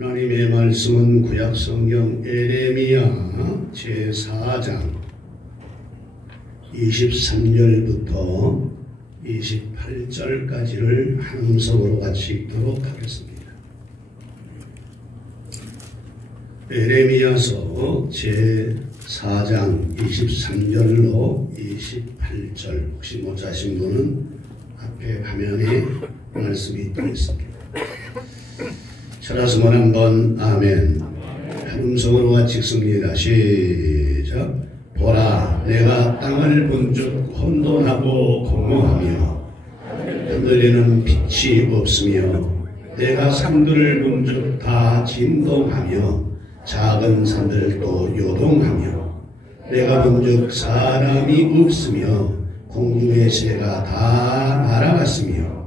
하나님의 말씀은 구약성경 에레미야 제4장 23절부터 28절까지를 한 음성으로 같이 읽도록 하겠습니다. 에레미야서 제4장 23절로 28절, 혹시 못 자신 분은 앞에 화면에 말씀이 또 있습니다. 찾아서만 한번 아멘. 한 음성으로 같이 읽습니다. 시작. 보라, 내가 땅을 본즉 혼돈하고 공허하며 하늘에는 빛이 없으며 내가 산들을 본즉 다 진동하며 작은 산들도 요동하며 내가 본즉 사람이 없으며 공중의 새가 다 날아갔으며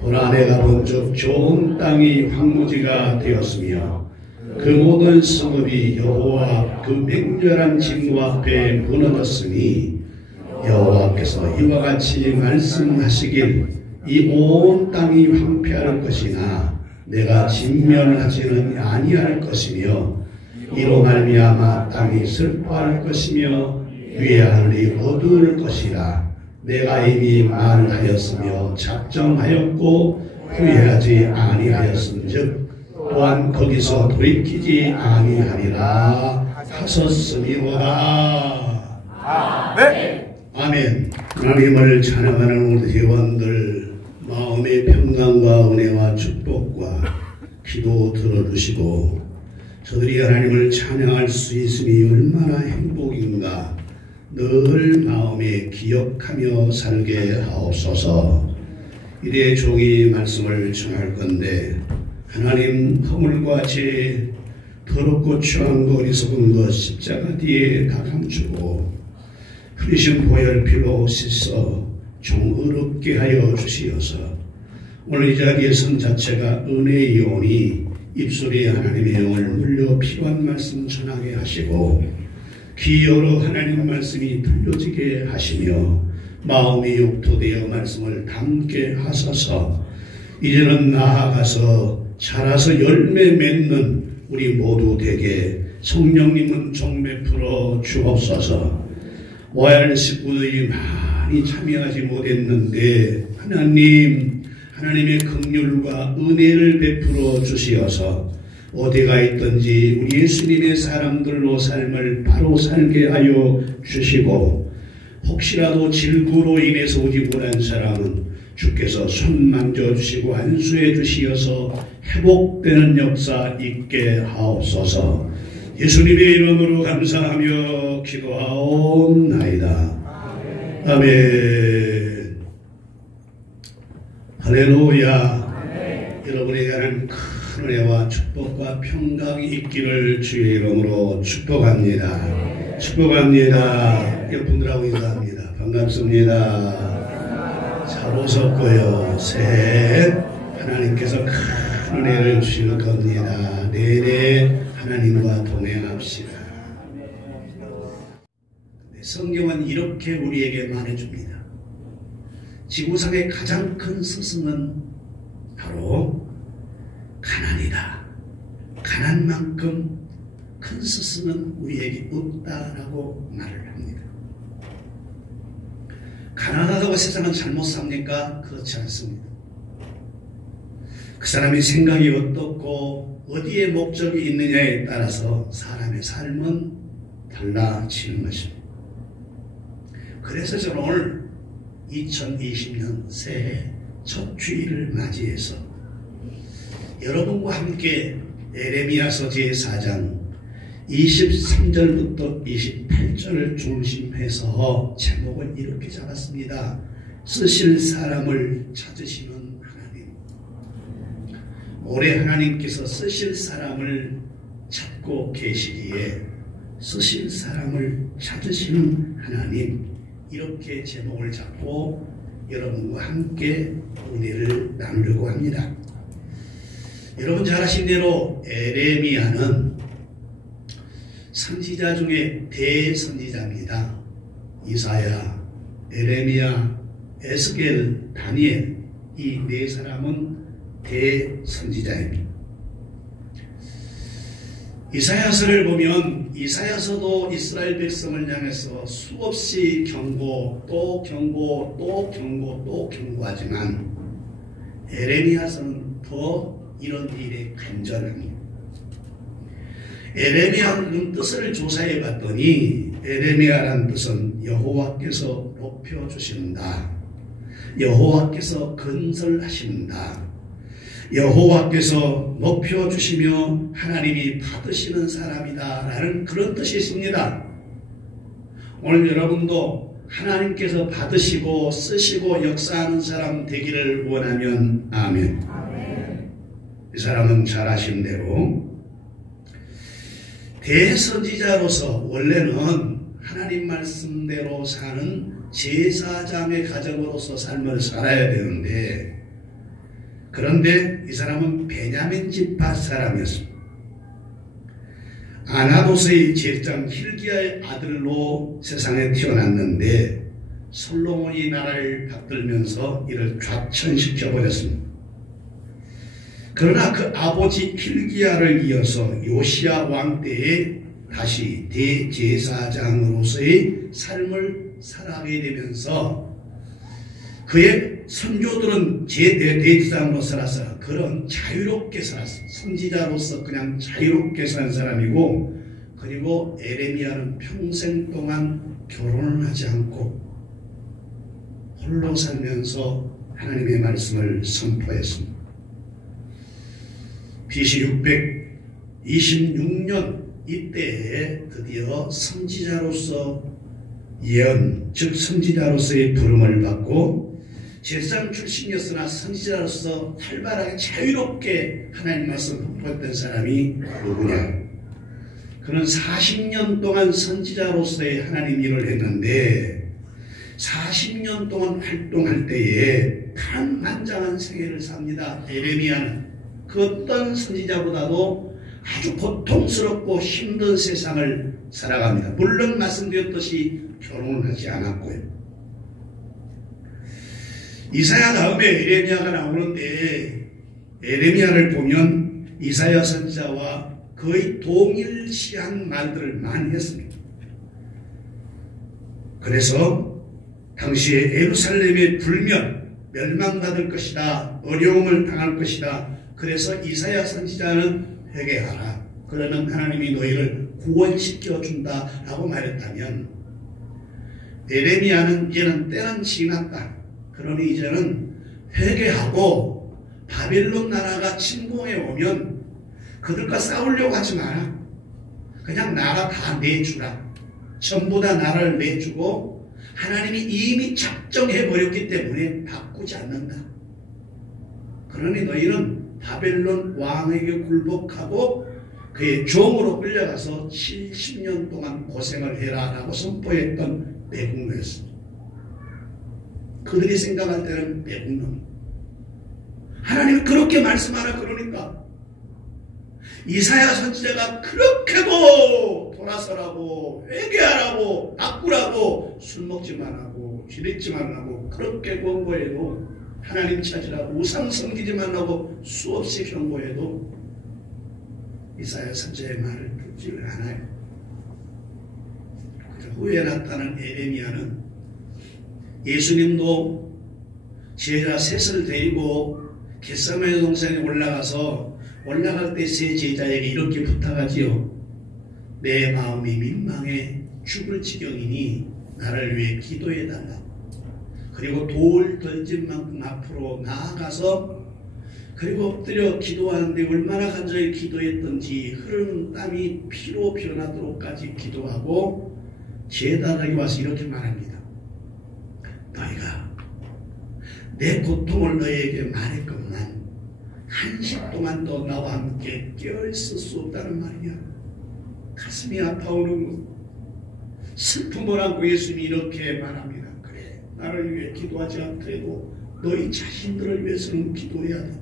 보라, 내가 본즉 좋은 땅이 황무지가 되었으며 그 모든 성읍이 여호와 그 맹렬한 진노 앞에 무너졌으니 여호와께서 이와 같이 말씀하시길 이 온 땅이 황폐할 것이나 내가 진멸하지는 아니할 것이며 이로 말미암아 땅이 슬퍼할 것이며 위의 하늘이 어두울 것이라. 내가 이미 말하였으며 작정하였고 후회하지 아니하였은즉 또한 거기서 돌이키지 아니하리라 하셨음이로다. 아멘. 아멘. 하나님을 찬양하는 우리 회원들 마음의 평강과 은혜와 축복과 기도 들어주시고 저들이 하나님을 찬양할 수 있음이 얼마나 행복인가 늘 마음에 기억하며 살게 하옵소서. 이래 종이 말씀을 전할 건데 하나님 허물과 죄 더럽고 추한 것 어리석은 것 십자가 뒤에 다 감추고 흐리신 보혈 피로 씻어 정의롭게 하여 주시어서 오늘 이 자리의 선 자체가 은혜의 오니 입술에 하나님의 영을 물려 필요한 말씀 전하게 하시고 귀 열어 하나님 말씀이 들려지게 하시며 마음이 욕토되어 말씀을 담게 하소서. 이제는 나아가서 자라서 열매 맺는 우리 모두 되게 성령님은 종매 풀어 주옵소서. 와야 식구들이 많이 참여하지 못했는데 하나님의 긍휼과 은혜를 베풀어 주시어서 어디가 있든지 우리 예수님의 사람들로 삶을 바로 살게 하여 주시고 혹시라도 질구로 인해서 오지 못한 사람은 주께서 손 만져주시고 안수해 주시어서 회복되는 역사 있게 하옵소서. 예수님의 이름으로 감사하며 기도하옵나이다. 아멘. 할렐루야. 여러분에게 하는 큰 은혜와 축복과 평강이 있기를 주의 이름으로 축복합니다. 축복합니다. 여러분들하고 인사합니다. 반갑습니다. 잘 오셨고요. 셋. 하나님께서 큰 은혜를 주실 겁니다. 내내 하나님과 동행합시다. 성경은 이렇게 우리에게 말해줍니다. 지구상의 가장 큰 스승은 바로 가난이다. 가난만큼 큰 스승은 우리에게 없다라고 말을 합니다. 가난하다고 세상은 잘못 삽니까? 그렇지 않습니다. 그 사람의 생각이 어떻고 어디에 목적이 있느냐에 따라서 사람의 삶은 달라지는 것입니다. 그래서 저는 오늘 2020년 새해 첫 주일을 맞이해서 여러분과 함께 에레미야서 제4장 23절부터 28절을 중심해서 제목을 이렇게 잡았습니다. 쓰실 사람을 찾으시는 하나님. 올해 하나님께서 쓰실 사람을 찾고 계시기에 쓰실 사람을 찾으시는 하나님, 이렇게 제목을 잡고 여러분과 함께 은혜를 나누려고 합니다. 여러분 잘 아신 대로 에레미야는 선지자 중에 대선지자입니다. 이사야, 에레미야, 에스겔, 다니엘, 이 네 사람은 대선지자입니다. 이사야서를 보면 이사야서도 이스라엘 백성을 향해서 수없이 경고, 또 경고, 또 경고, 또 경고하지만 에레미야서는 더 이런 일에 간절합니다. 에레미야는 뜻을 조사해 봤더니 에레미야라는 뜻은 여호와께서 높여주신다, 여호와께서 건설하신다, 여호와께서 높여주시며 하나님이 받으시는 사람이다 라는 그런 뜻이 있습니다. 오늘 여러분도 하나님께서 받으시고 쓰시고 역사하는 사람 되기를 원하면 아멘. 이 사람은 잘 아신 대로 대선지자로서 원래는 하나님 말씀대로 사는 제사장의 가정으로서 삶을 살아야 되는데, 그런데 이 사람은 베냐민 지파 사람이었습니다. 아나도스의 제사장 hil기야의 아들로 세상에 태어났는데 솔로몬이 나라를 받들면서 이를 좌천시켜 버렸습니다. 그러나 그 아버지 hil기야를 이어서 요시야 왕 때에 다시 대제사장으로서의 삶을 살아가게 되면서 그의 선조들은 대제사장으로 살아서 그런 자유롭게 살았어. 선지자로서 그냥 자유롭게 산 사람이고, 그리고 에레미야는 평생 동안 결혼을 하지 않고 홀로 살면서 하나님의 말씀을 선포했습니다. BC 626년 이때에 드디어 선지자로서 예언, 즉 선지자로서의 부름을 받고 제사장 출신이었으나 선지자로서 활발하게 자유롭게 하나님 말씀을 선포했던 사람이 누구냐? 그는 40년 동안 선지자로서의 하나님 일을 했는데 40년 동안 활동할 때에 탄만장한 생애를 삽니다. 에레미야는 그 어떤 선지자보다도 아주 고통스럽고 힘든 세상을 살아갑니다. 물론 말씀드렸듯이 결혼을 하지 않았고요. 이사야 다음에 에레미야가 나오는데 에레미야를 보면 이사야 선지자와 거의 동일시한 말들을 많이 했습니다. 그래서 당시에 예루살렘의 불면, 멸망받을 것이다, 어려움을 당할 것이다. 그래서 이사야 선지자는 회개하라, 그러면 하나님이 너희를 구원시켜준다 라고 말했다면, 에레미야는 이제는 때는 지났다, 그러니 이제는 회개하고 바벨론 나라가 침공해 오면 그들과 싸우려고 하지 마라. 그냥 나라 다 내주라. 전부 다 나라를 내주고 하나님이 이미 작정해버렸기 때문에 바꾸지 않는다. 그러니 너희는 바벨론 왕에게 굴복하고 그의 종으로 끌려가서 70년 동안 고생을 해라 라고 선포했던 매국노였습니다. 그들이 생각할 때는 매국노. 하나님이 그렇게 말씀하라 그러니까 이사야 선지자가 그렇게도 돌아서라고 회개하라고 바꾸라고 술 먹지 말라고 쥐리지 말라고 그렇게 권고해도, 하나님 찾으라고 우상 섬기지 말라고 수없이 경고해도 이사야 선지자의 말을 듣지를 않아요. 그 후에 나타난 에레미야는 예수님도 제자 셋을 데리고 겟세마네 동산에 올라갈 때 세 제자에게 이렇게 부탁하지요. 내 마음이 민망해 죽을 지경이니 나를 위해 기도해달라. 그리고 돌 던진 만큼 앞으로 나아가서 그리고 엎드려 기도하는데 얼마나 간절히 기도했던지 흐르는 땀이 피로 변하도록까지 기도하고 제자들에게 와서 이렇게 말합니다. 너희가 내 고통을 너희에게 말했건만 한시 동안도 나와 함께 깨어있을 수 없다는 말이야. 가슴이 아파오는 것, 슬픔을 안고 예수님이 이렇게 말합니다. 그래, 나를 위해 기도하지 않더라도 너희 자신들을 위해서는 기도해야 된다.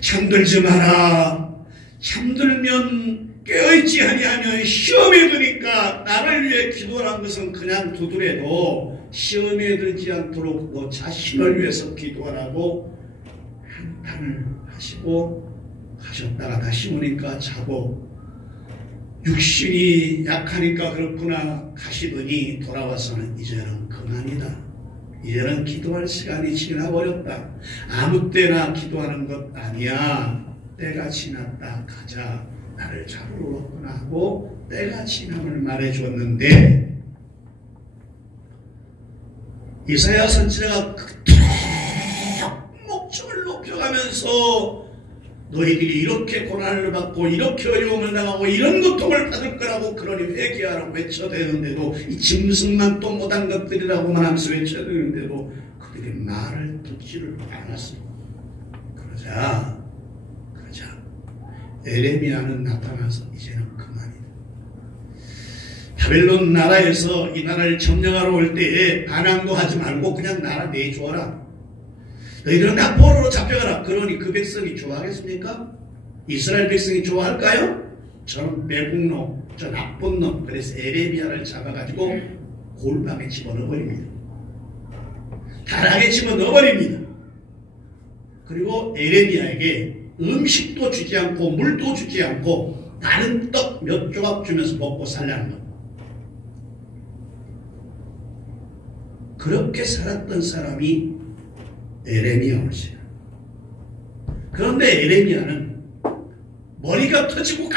잠들지 마라. 잠들면 깨어있지 아니하면 시험에 드니까 나를 위해 기도한 것은 그냥 두드려도 시험에 들지 않도록 너 자신을 위해서 기도하라고 한탄을 하시고 가셨다가 다시 오니까 자고 육신이 약하니까 그렇구나 하시더니 돌아와서는 이제는 그만이다. 이제는 기도할 시간이 지나버렸다. 아무 때나 기도하는 것 아니야. 때가 지났다. 가자. 나를 잡으러 왔구나 하고 때가 지남을 말해주었는데, 이사야 선지자가 그토록 목청을 높여가면서 너희들이 이렇게 고난을 받고 이렇게 어려움을 당하고 이런 고통을 받을 거라고 그러니 회개하라고 외쳐대는데도, 이 짐승만 또 못한 것들이라고만 하면서 외쳐대는데도 그들이 말을 듣지를 않았습니다. 그러자 에레미야는 나타나서 이제는 그만이다. 바벨론 나라에서 이 나라를 점령하러 올 때에 반항도 하지 말고 그냥 나라 내주어라. 너희들은 다 포로로 잡혀가라. 그러니 그 백성이 좋아하겠습니까? 이스라엘 백성이 좋아할까요? 저는 매국노, 저 나쁜 놈. 그래서 에레미야를 잡아가지고 골방에 집어넣어버립니다. 다락에 집어넣어버립니다. 그리고 에레미야에게 음식도 주지 않고 물도 주지 않고 다른 떡 몇 조각 주면서 먹고 살라는 것. 그렇게 살았던 사람이 에레미야였어요. 그런데 에레미야는 머리가 터지고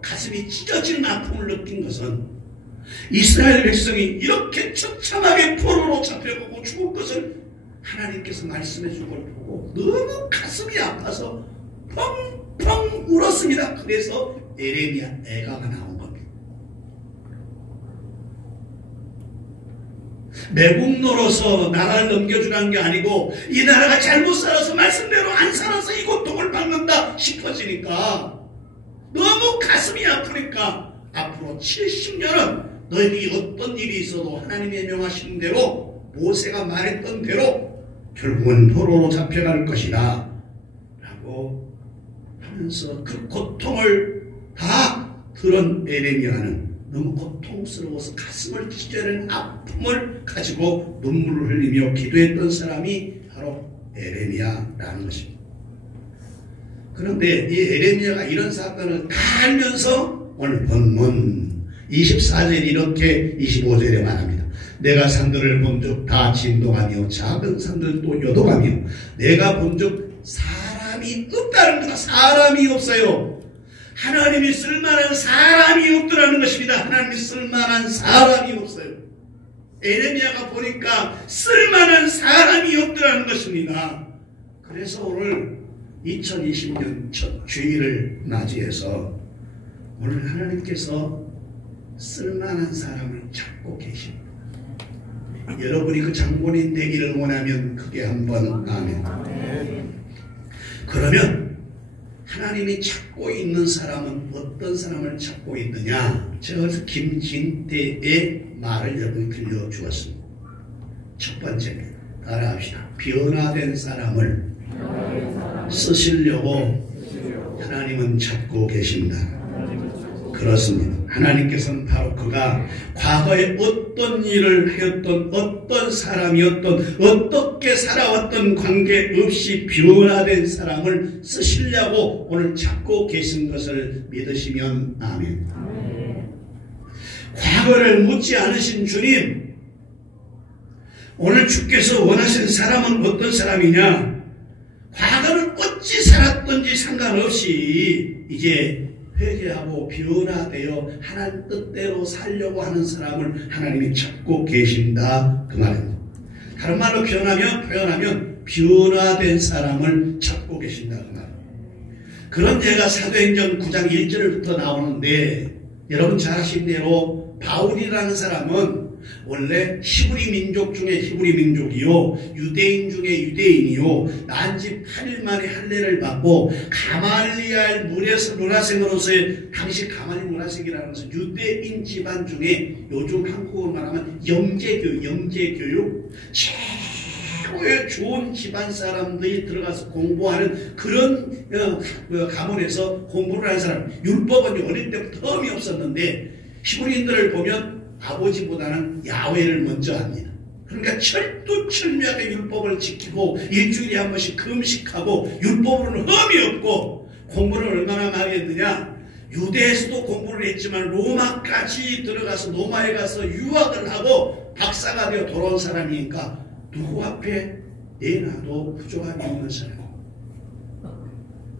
가슴이 찢어지는 아픔을 느낀 것은, 이스라엘 백성이 이렇게 처참하게 포로로 잡혀가고 죽을 것을 하나님께서 말씀해 준 걸 보고 너무 가슴이 아파서 펑펑 울었습니다. 그래서 에레미야 애가가 나온 겁니다. 매국노로서 나라를 넘겨주라는 게 아니고, 이 나라가 잘못 살아서 말씀대로 안 살아서 이 고통을 받는다 싶어지니까, 너무 가슴이 아프니까 앞으로 70년은 너희들이 어떤 일이 있어도 하나님의 명하신 대로, 모세가 말했던 대로 결국은 포로로 잡혀갈 것이다 라고 하면서 그 고통을 다 들은 에레미야는 너무 고통스러워서 가슴을 찢어내는 아픔을 가지고 눈물을 흘리며 기도했던 사람이 바로 에레미야라는 것입니다. 그런데 이 에레미야가 이런 사건을 다 알면서 오늘 본문 24절 이렇게 25절에 말합니다. 내가 산들을 본즉 다 진동하며 작은 산들도 요동하며 내가 본즉 사람이 없다는 거다. 사람이 없어요. 하나님이 쓸만한 사람이 없더라는 것입니다. 하나님이 쓸만한 사람이 없어요. 에레미야가 보니까 쓸만한 사람이 없더라는 것입니다. 그래서 오늘 2020년 첫 주일을 맞이해서 오늘 하나님께서 쓸만한 사람을 찾고 계십니다. 여러분이 그 장본인 되기를 원하면 크게 한번 아멘. 그러면 하나님이 찾고 있는 사람은 어떤 사람을 찾고 있느냐? 제가 김진태의 말을 여러분 들려주었습니다. 첫 번째, 따라합시다. 변화된 사람을 쓰시려고 하나님은 찾고 계신다. 그렇습니다. 하나님께서는 바로 그가 과거에 어떤 일을 하였던, 어떤 사람이었던, 어떻게 살아왔던 관계없이 변화된 사람을 쓰시려고 오늘 찾고 계신 것을 믿으시면 아멘. 과거를 묻지 않으신 주님, 오늘 주께서 원하시는 사람은 어떤 사람이냐? 과거를 어찌 살았던지 상관없이 이제 회개하고 변화되어 하나님 뜻대로 살려고 하는 사람을 하나님이 찾고 계신다, 그 말입니다. 다른 말로 표현하면 변화된 사람을 찾고 계신다, 그 말입니다. 그런 예가 사도행전 9장 1절부터 나오는데, 여러분 잘 아신 대로 바울이라는 사람은 원래 히브리 민족 중에 히브리 민족이요, 유대인 중에 유대인이요, 난지 8일 만에 할례를 받고 가말리알 문화생으로서의, 당시 가말리 문화생이라는 것은 유대인 집안 중에 요즘 한국어로 말하면 영재교육, 최고의 좋은 집안 사람들이 들어가서 공부하는 그런 가문에서 공부를 하는 사람. 율법은 어릴 때부터 흠이 없었는데 히브리인들을 보면 아버지보다는 야훼를 먼저 합니다. 그러니까 철두철미하게 율법을 지키고 일주일에 한 번씩 금식하고 율법으로는 흠이 없고, 공부를 얼마나 많이 했느냐? 유대에서도 공부를 했지만 로마까지 들어가서 로마에 가서 유학을 하고 박사가 되어 돌아온 사람이니까 누구 앞에 내놔도 부족함이 없는 사람.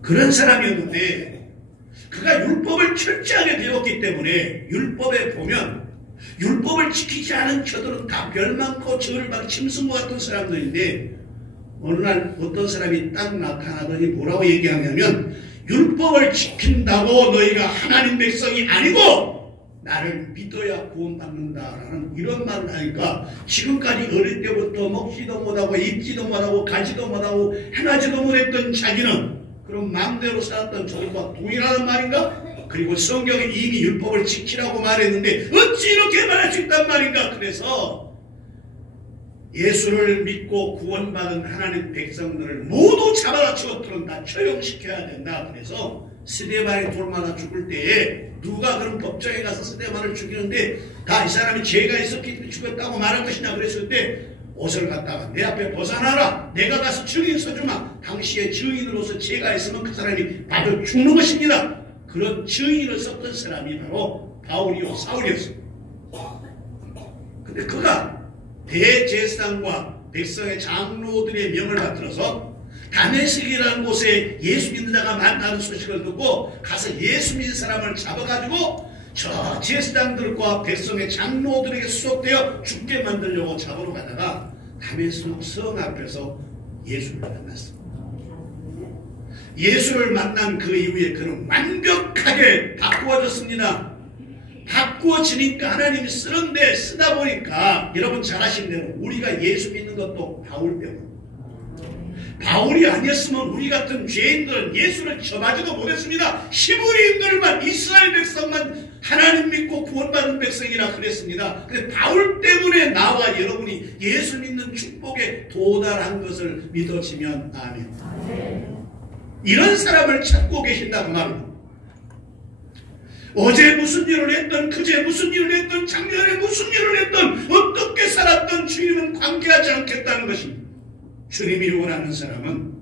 그런 사람이었는데 그가 율법을 철저하게 배웠기 때문에 율법에 보면 율법을 지키지 않은 저들은 다 멸망코 저를 막 짐승과 같은 사람들인데 어느 날 어떤 사람이 딱 나타나더니 뭐라고 얘기하냐면 율법을 지킨다고 너희가 하나님 백성이 아니고 나를 믿어야 구원받는다라는 이런 말을 하니까 지금까지 어릴 때부터 먹지도 못하고 입지도 못하고 가지도 못하고 행하지도 못했던 자기는 그럼 마음대로 살았던 저들과 동일하는 말인가? 그리고 성경에 이미 율법을 지키라고 말했는데 어찌 이렇게 말할 수 있단 말인가? 그래서 예수를 믿고 구원받은 하나님 백성들을 모두 잡아다 치고들은 다 처형시켜야 된다. 그래서 스데반이 돌마다 죽을 때에 누가 그런 법정에 가서 스데반을 죽이는데 다 이 사람이 죄가 있었기 때문에 죽였다고 말할 것이냐 그랬을 때 옷을 갖다가 내 앞에 벗어나라. 내가 가서 증인 서주마. 당시에 증인으로서 죄가 있으면 그 사람이 바로 죽는 것입니다. 그런 증인을 썼던 사람이 바로 바울이요 사울이었어요. 근데 그가 대제사장과 백성의 장로들의 명을 받들어서 다메섹이라는 곳에 예수 믿는 자가 많다는 소식을 듣고 가서 예수 믿는 사람을 잡아가지고 저 제사장들과 백성의 장로들에게 수속되어 죽게 만들려고 잡으러 가다가 다메섹 성 앞에서 예수를 만났습니다. 예수를 만난 그 이후에 그는 완벽하게 바꾸어졌습니다. 바꾸어지니까 하나님이 쓰는데 쓰다 보니까 여러분 잘 아시는 대로 우리가 예수 믿는 것도 바울 때문에 바울이 아니었으면 우리 같은 죄인들은 예수를 접하지도 못했습니다. 히브리인들만 이스라엘 백성만 하나님 믿고 구원받은 백성이라 그랬습니다. 근데 바울 때문에 나와 여러분이 예수 믿는 축복에 도달한 것을 믿어지면 아멘. 이런 사람을 찾고 계신다고 말합니다. 어제 무슨 일을 했던 그제 무슨 일을 했던 작년에 무슨 일을 했던 어떻게 살았던 주님은 관계하지 않겠다는 것입니다. 주님이 원하는 사람은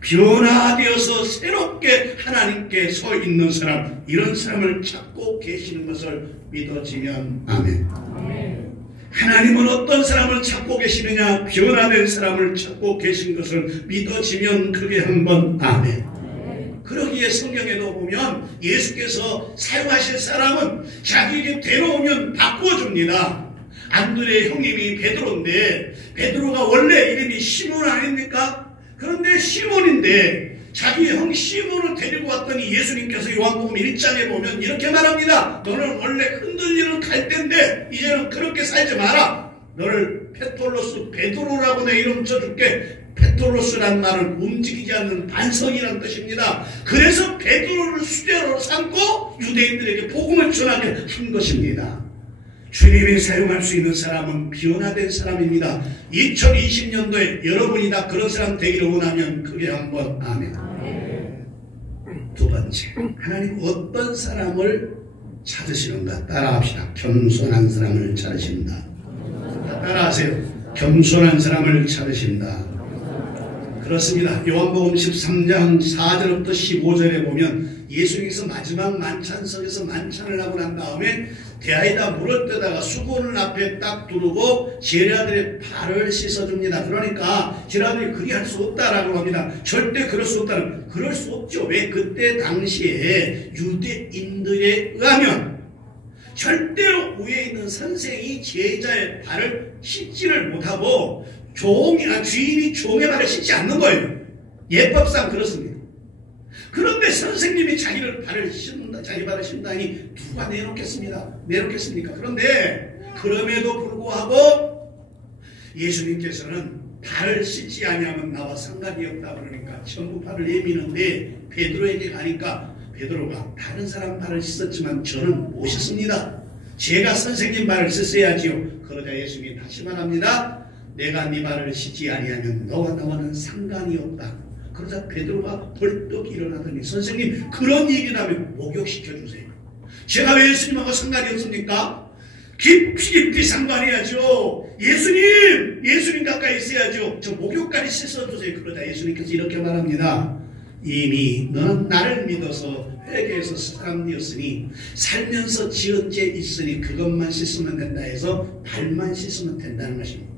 변화되어서 새롭게 하나님께 서 있는 사람, 이런 사람을 찾고 계시는 것을 믿어지면 아멘. 하나님은 어떤 사람을 찾고 계시느냐? 변화된 사람을 찾고 계신 것을 믿어지면 그게 한번 아멘. 그러기에 성경에도 보면 예수께서 사용하실 사람은 자기에게 데려오면 바꾸어줍니다. 안드레 형님이 베드로인데 베드로가 원래 이름이 시몬 아닙니까? 그런데 시몬인데 자기 형 시몬을 데리고 왔더니 예수님께서 요한복음 1장에 보면 이렇게 말합니다. 너는 원래 흔들리는 갈대인데 이제는 그렇게 살지 마라. 너를 페톨로스 베드로라고 내 이름 붙여줄게. 페톨로스란 말은 움직이지 않는 반석이라는 뜻입니다. 그래서 베드로를 수제로 삼고 유대인들에게 복음을 전하게 한 것입니다. 주님이 사용할 수 있는 사람은 변화된 사람입니다. 2020년도에 여러분이 다 그런 사람 되기를 원하면 크게 한번 아멘. 두 번째, 하나님 어떤 사람을 찾으시는가? 따라합시다. 겸손한 사람을 찾으신다. 따라하세요. 겸손한 사람을 찾으신다. 그렇습니다. 요한복음 13장 4절부터 15절에 보면 예수님께서 마지막 만찬석에서 만찬을 하고 난 다음에 대야에다 물을 떠다가 수건을 앞에 딱 두르고 제자들의 발을 씻어줍니다. 그러니까 제자들이 그리할 수 없다라고 합니다. 절대 그럴 수 없다는. 그럴 수 없죠. 왜? 그때 당시에 유대인들에 의하면 절대로 위에 있는 선생이 제자의 발을 씻지를 못하고 주인이 종의 발을 씻지 않는 거예요. 예법상 그렇습니다. 그런데 선생님이 자기 발을 씻는다니 누가 내놓겠습니까? 그런데 그럼에도 불구하고 예수님께서는 발을 씻지 아니하면 나와 상관이 없다 그러니까 전부 발을 내미는데 베드로에게 가니까 베드로가 다른 사람 발을 씻었지만 저는 못 씻습니다. 제가 선생님 발을 씻어야지요. 그러자 예수님이 다시 말합니다. 내가 네 발을 씻지 아니하면 너와 나와는 상관이 없다. 그러자 베드로가 벌떡 일어나더니 선생님 그런 얘기라면 목욕시켜주세요. 제가 왜 예수님하고 상관이 없습니까? 깊이 상관해야죠. 예수님 가까이 있어야죠. 저 목욕까지 씻어주세요. 그러자 예수님께서 이렇게 말합니다. 이미 너는 나를 믿어서 회개해서 사람 되었으니 살면서 지은 죄 있으니 그것만 씻으면 된다 해서 발만 씻으면 된다는 것입니다.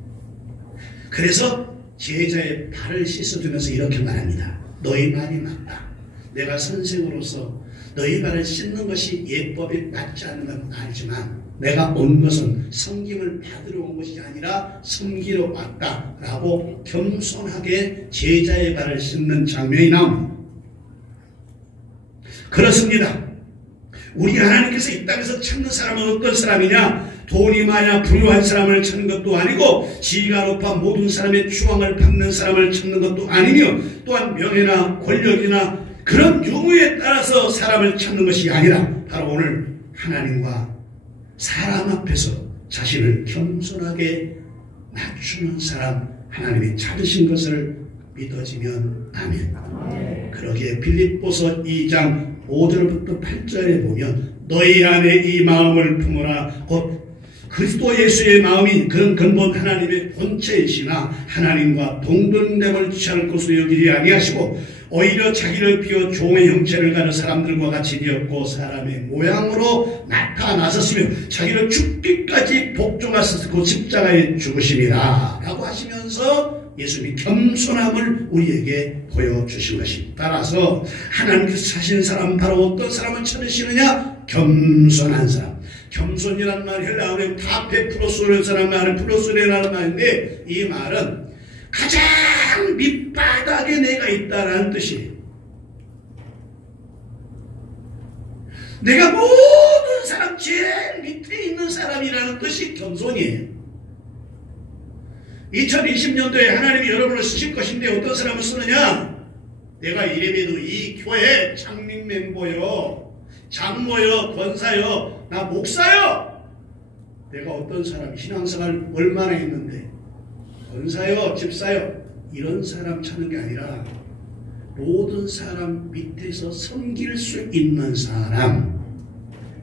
그래서 제자의 발을 씻어주면서 이렇게 말합니다. 너희 말이 맞다. 내가 선생으로서 너희 발을 씻는 것이 예법에 맞지 않는 건 알지만 내가 온 것은 섬김을 받으러 온 것이 아니라 섬기러 왔다라고 겸손하게 제자의 발을 씻는 장면이 나옵니다. 그렇습니다. 우리 하나님께서 이 땅에서 찾는 사람은 어떤 사람이냐? 돈이 많아 부유한 사람을 찾는 것도 아니고 지위가 높아 모든 사람의 추앙을 받는 사람을 찾는 것도 아니며 또한 명예나 권력이나 그런 유무에 따라서 사람을 찾는 것이 아니라 바로 오늘 하나님과 사람 앞에서 자신을 겸손하게 낮추는 사람 하나님이 찾으신 것을 믿어지면 아멘. 그러기에 빌립보서 2장 5절부터 8절에 보면 너희 안에 이 마음을 품어라. 곧 그리스도 예수의 마음이 그런 근본 하나님의 본체이시나 하나님과 동등됨을 취할 것으로 여기지 아니하시고 오히려 자기를 비워 종의 형체를 가진 사람들과 같이 되었고 사람의 모양으로 나타나셨으며 자기를 죽기까지 복종하셨고 십자가에 죽으심이라 라고 하시면서 예수님이 겸손함을 우리에게 보여주신 것입니다. 따라서 하나님께서 찾으신 사람은 바로 어떤 사람을 찾으시느냐? 겸손한 사람. 겸손이라는 말이 헬라어로 타페 프로소레라는 말은 프로소레라는 말인데 이 말은 가장 밑바닥에 내가 있다라는 뜻이에요. 내가 모든 사람 제일 밑에 있는 사람이라는 뜻이 겸손이에요. 2020년도에 하나님이 여러분을 쓰실 것인데 어떤 사람을 쓰느냐? 내가 이래봬도 이 교회 창립 멤버요, 장로요, 권사요, 나 목사요. 내가 어떤 사람 신앙생활 얼마나 했는데 권사요, 집사요 이런 사람 찾는 게 아니라 모든 사람 밑에서 섬길 수 있는 사람,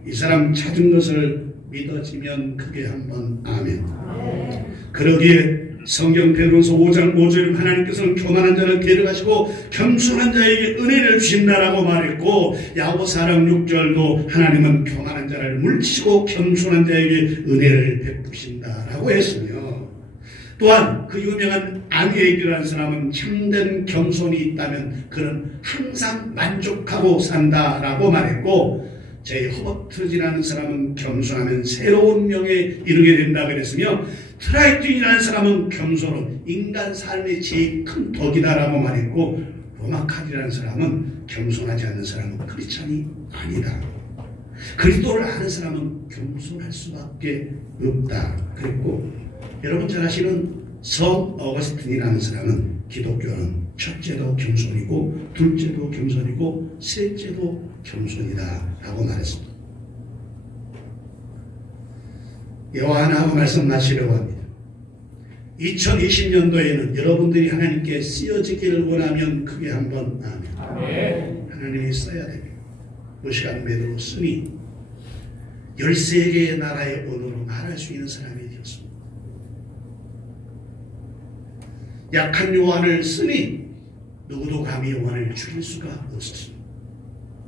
이 사람 찾은 것을 믿어지면 크게 한번 아멘. 그러기에 성경 베드로서 5장 5절에 하나님께서는 교만한 자를 데려가시고 겸손한 자에게 은혜를 주신다라고 말했고 야고보 4장 6절도 하나님은 교만한 자를 물리치고 겸손한 자에게 은혜를 베푸신다라고 했으며 또한 그 유명한 아니에게라는 사람은 참된 겸손이 있다면 그는 항상 만족하고 산다라고 말했고 제 허버트지라는 사람은 겸손하면 새로운 명에 이르게 된다 그랬으며 트라이틴이라는 사람은 겸손은 인간 삶의 제일 큰 덕이다라고 말했고 로마카디라는 사람은 겸손하지 않는 사람은 크리스찬이 아니다. 그리스도를 아는 사람은 겸손할 수밖에 없다 그랬고 여러분 잘 아시는 성 어거스틴이라는 사람은 기독교는 첫째도 겸손이고 둘째도 겸손이고 셋째도 겸손이다 라고 말했습니다. 여호와 하나님과 말씀 마치려고 합니다. 2020년도에는 여러분들이 하나님께 쓰여지기를 원하면 크게 한번 아멘. 하나님이 써야 됩니다. 무시간 베드로 쓰니 13개의 나라의 언어로 말할 수 있는 사람이 되었습니다. 약한 요한을 쓰니 누구도 감히 요한을 죽일 수가 없었습니다.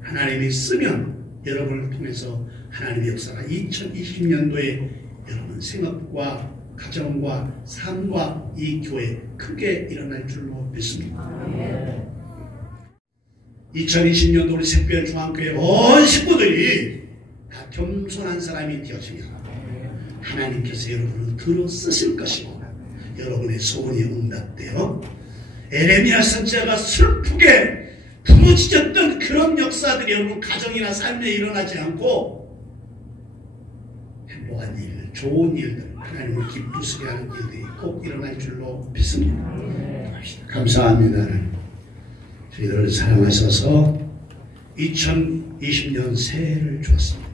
하나님이 쓰면 여러분을 통해서 하나님의 역사가 2020년도에 여러분 생업과 가정과 삶과 이 교회 크게 일어날 줄로 믿습니다. 2020년도 우리 새별중앙교회 온 식구들이 다 겸손한 사람이 되어지며 하나님께서 여러분을 들어 쓰실 것이고 여러분의 소원이 응답되어 에레미야 선지자가 슬프게 부러지셨던 그런 역사들이 여러분 가정이나 삶에 일어나지 않고 행복한 일, 좋은 일들, 하나님을 기쁘시게 하는 일들이 꼭 일어날 줄로 믿습니다. 감사합니다. 저희들을 사랑하셔서 2020년 새해를 주었습니다.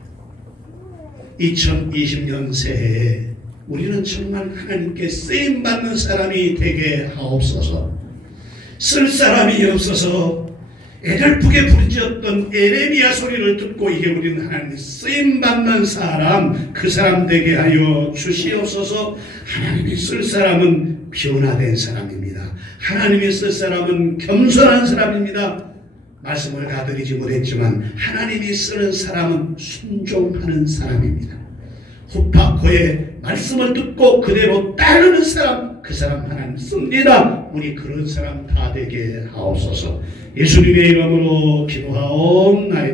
2020년 새해에 우리는 정말 하나님께 쓰임받는 사람이 되게 하옵소서. 쓸 사람이 없어서 애달프게 부르짖었던 에레미야 소리를 듣고 이제 우리는 하나님의 쓰임받는 사람, 그 사람 되게 하여 주시옵소서. 하나님이 쓸 사람은 변화된 사람입니다. 하나님이 쓸 사람은 겸손한 사람입니다. 말씀을 다 드리지 못했지만 하나님이 쓰는 사람은 순종하는 사람입니다. 후파코의 말씀을 듣고 그대로 따르는 사람, 그 사람 하나님 씁니다. 우리 그런 사람 다 되게 하옵소서. 예수님의 이름으로 기도하옵나이다.